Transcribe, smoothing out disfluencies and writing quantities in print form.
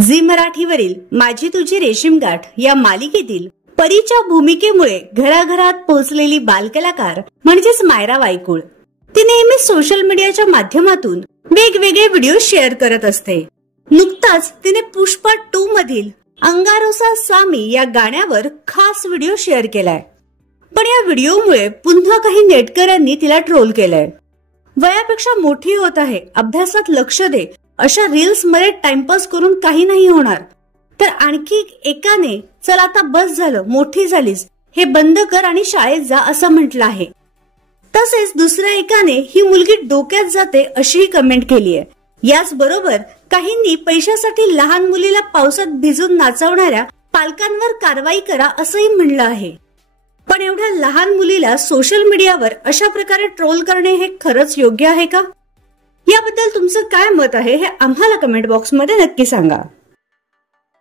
Zee मराठीवरील माझी तुझी रेशीमगाठ या मालिकेतील परीच्या भूमिकेमुळे घराघरात पोहोचलेली बालकलाकार म्हणजेच मायरा वायकुळ. ती नेहमी सोशल मीडियाच्या माध्यमातून वेगवेगळे व्हिडिओ शेअर करत असते. नुकताच तिने पुष्पा 2 मधील अंगारोसा सामी या गाण्यावर खास व्हिडिओ शेअर केलाय. पण या व्हिडिओमुळे पुन्हा काही नेटकऱ्यांनी तिला ट्रोल केलंय. वयापेक्षा मोठी होत आहे, अभ्यासात लक्ष दे, अशा रील्स मध्ये टाइमपास करून काही नाही होणार. तर आणखी एकाने चल आता बस झालं, मोठी झालीस, हे बंद कर आणि शाळेत जा असं म्हटलं आहे. तसेच दुसऱ्या एकाने ही मुलगी डोक्यात जाते अशीही कमेंट केली आहे. याच बरोबर काहींनी पैशासाठी लहान मुलीला पावसात भिजून नाचवणाऱ्या पालकांवर कारवाई करा असंही म्हणलं आहे. पण एवढ्या लहान मुलीला सोशल मीडियावर अशा प्रकारे ट्रोल करणे हे खरंच योग्य आहे का? याबद्दल तुमचं काय मत आहे हे आम्हाला कमेंट बॉक्समध्ये नक्की सांगा.